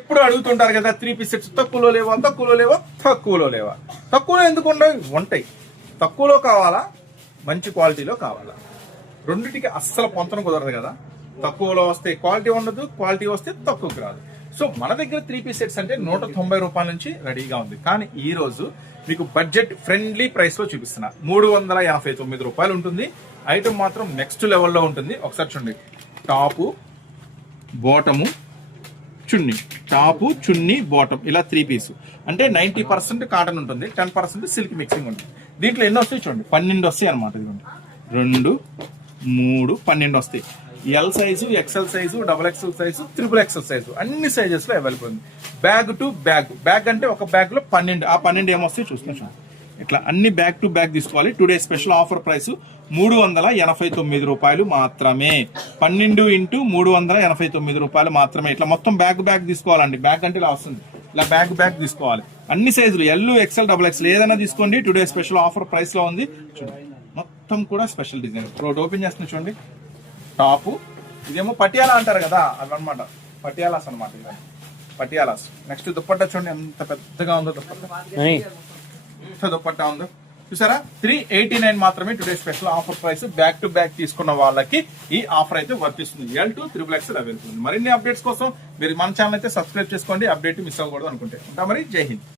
ఇప్పుడు అడుగుతుంటారు కదా త్రీ పీస్ సెట్స్ తక్కువలో లేవా తక్కువలో లేవా తక్కువలో లేవా? తక్కువలో ఎందుకు ఉండవు? ఉంటాయి. తక్కువలో కావాలా? మంచి క్వాలిటీలో కావాలా? రెండింటికి అస్సలు పొంతన కుదరదు కదా. తక్కువలో వస్తే క్వాలిటీ ఉండదు క్వాలిటీ వస్తే తక్కువకి రాదు. సో మన దగ్గర త్రీ పీస్ సెట్స్ అంటే నూట తొంభై రూపాయల నుంచి రెడీగా ఉంది. కానీ ఈ రోజు మీకు బడ్జెట్ ఫ్రెండ్లీ ప్రైస్లో చూపిస్తున్నా. మూడు వందల యాభై తొమ్మిది రూపాయలు ఉంటుంది. ఐటమ్ మాత్రం నెక్స్ట్ లెవెల్లో ఉంటుంది. ఒకసారి చూడండి. Top bottom chunni top chunni bottom ఇలా త్రీ పీస్ అంటే నైన్టీ పర్సెంట్ కాటన్ ఉంటుంది టెన్ పర్సెంట్ సిల్క్ మిక్సింగ్ ఉంటుంది. దీంట్లో ఎన్ని వస్తాయి చూడండి పన్నెండు వస్తాయి అనమాట ఇదిగోండి. రెండు మూడు పన్నెండు వస్తాయి. L size XL size double XL size triple XL size అన్ని సైజెస్లో అవైలబుల్ ఉంది. బ్యాగ్ టు బ్యాగ్ బ్యాగ్ అంటే ఒక బ్యాగ్లో పన్నెండు ఆ పన్నెండు ఏమొస్తాయి చూసుకుని చూడండి. ఇట్లా అన్ని బ్యాగ్ టు బ్యాగ్ తీసుకోవాలి. టుడే స్పెషల్ ఆఫర్ ప్రైస్ మూడు వందల ఎనభై తొమ్మిది రూపాయలు మాత్రమే. పన్నెండు ఇంటూ మూడు వందల ఎనభై తొమ్మిది రూపాయలు మాత్రమే. ఇట్లా మొత్తం బ్యాక్ బ్యాగ్ తీసుకోవాలండి. బ్యాగ్ అంటే ఇలా వస్తుంది. ఇలా బ్యాగ్ బ్యాక్ తీసుకోవాలి. అన్ని సైజులు ఎల్ ఎక్సెల్ డబుల్ ఎక్సెల్ ఏదైనా తీసుకోండి. టుడే స్పెషల్ ఆఫర్ ప్రైస్లో ఉంది. చూడండి. మొత్తం కూడా స్పెషల్ డిజైన్ ఇప్పుడు ఓపెన్ చేస్తున్నా చూడండి. టాపు ఇదేమో పటియాలా అంటారు కదా. అదనమాట పటియాలాస్ అనమాట ఇది పటియాలాస్. నెక్స్ట్ దుప్పట్టా చూడండి. ఎంత పెద్దగా ఉందో దుప్పట్టా. ఎంత దుప్పట్టా ఉందో. చూసారా? త్రీ ఎయిటీ నైన్ మాత్రమే today special offer price back to back తీసుకున్న వాళ్ళకి ఈ ఆఫర్ అయితే వర్తిస్తుంది. L to triple X available మరిన్ని అప్డేట్స్ కోసం మీరు మన ఛానల్ అయితే సబ్స్క్రైబ్ చేసుకోండి. అప్డేట్ మిస్ అవ్వకూడదు అనుకుంటే. ఉంటా మరి? జై హింద్.